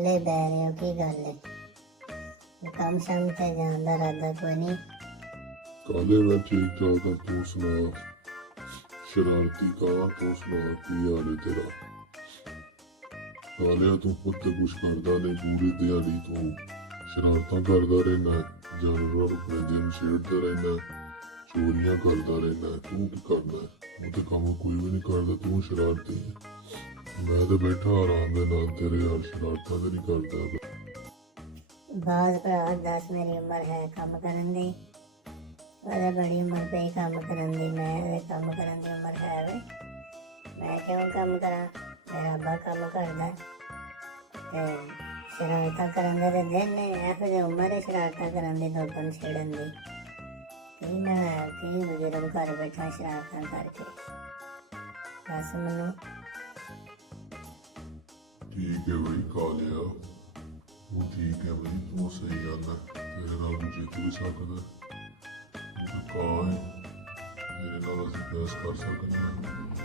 ਕੱਲੇ ਬਹਿ ਰਹੇ ਹੋ, ਕੀ ਗੱਲ ਹੈ? ਕੰਮ ਸ਼ਾਮ ਤੇ ਜਾਣ ਦਾ ਇਰਾਦਾ ਕੋਈ ਨਹੀਂ? ਕਾਲੇ ਮੈਂ ਠੀਕ ਠਾਕ ਆ, ਤੂੰ ਸੁਣਾ? ਸ਼ਰਾਰਤੀ ਕਾਂ, ਤੂੰ ਸੁਣਾ ਕੀ ਹਾਲ ਹੈ ਤੇਰਾ? ਕਾਲਿਆ ਤੂੰ ਪੁੱਤ ਕੁਛ ਕਰਦਾ ਨਹੀਂ, ਪੂਰੀ ਦਿਹਾੜੀ ਤੂੰ ਸ਼ਰਾਰਤਾਂ ਕਰਦਾ ਰਹਿਣਾ, ਜਾਨਵਰਾਂ ਨੂੰ ਆਪਣੇ ਦਿਨ ਛੇੜਦਾ ਰਹਿਣਾ, ਚੋਰੀਆਂ ਕਰਦਾ ਰਹਿਣਾ। ਤੂੰ ਕੀ ਕਰਨਾ? ਉਹ ਤੇ ਕੰਮ ਕੋਈ ਵੀ ਨਹੀਂ ਕਰਦਾ, ਤੂੰ ਸ਼ਰਾਰਤੀ ਹੈ। ਮੈਂ ਤੇ ਬੈਠਾ ਆਰਾਮ ਦੇ ਨਾਲ, ਤੇਰੇ ਯਾਰ ਸ਼ਰਾਰਤਾਂ ਤੇ ਨਹੀਂ ਕਰਦਾ। ਬਾਜ਼ ਭਰਾ ਦੱਸ, ਮੇਰੀ ਉਮਰ ਹੈ ਕੰਮ ਕਰਨ ਦੀ? ਉਹਦੇ ਬੜੀ ਉਮਰ ਪਈ ਕੰਮ ਕਰਨ ਦੀ, ਮੈਂ ਕੰਮ ਕਰਨ ਦੀ ਉਮਰ ਹੈ ਵੇ? ਮੈਂ ਕਿਉਂ ਕੰਮ ਕਰਾਂ? ਮੇਰਾ ਅੱਬਾ ਕੰਮ ਕਰਦਾ ਤੇ ਸ਼ਰਾਰਤਾਂ ਕਰਨ ਦੇ ਤੇ ਦਿਨ ਨੇ, ਇਹੋ ਜਿਹੀ ਉਮਰ ਹੈ ਸ਼ਰਾਰਤਾਂ ਕਰਨ ਦੀ, ਲੋਕਾਂ ਨੂੰ ਛੇੜਨ ਦੀ। ਕੀ ਮੈਂ ਕੀ ਬਜ਼ੁਰਗ ਘਰ ਬੈਠਾ ਸ਼ਰਾਰਤਾਂ ਕਰਕੇ? ਦੱਸ ਮੈਨੂੰ। ਠੀਕ ਹੈ ਬਈ ਕਾਲਿਆ, ਉਹ ਠੀਕ ਹੈ ਬਈ, ਤੂੰ ਸਹੀ ਗੱਲ ਹੈ, ਤੇਰੇ ਨਾਲ ਤੂੰ ਜਿੱਤ ਵੀ ਸਕਦਾ। ਤੂੰ ਤਾਂ ਕਾਂ ਹੈ, ਤੇਰੇ ਨਾਲ ਅਸੀਂ ਬਹਿਸ ਕਰ ਸਕਦੇ ਹਾਂ।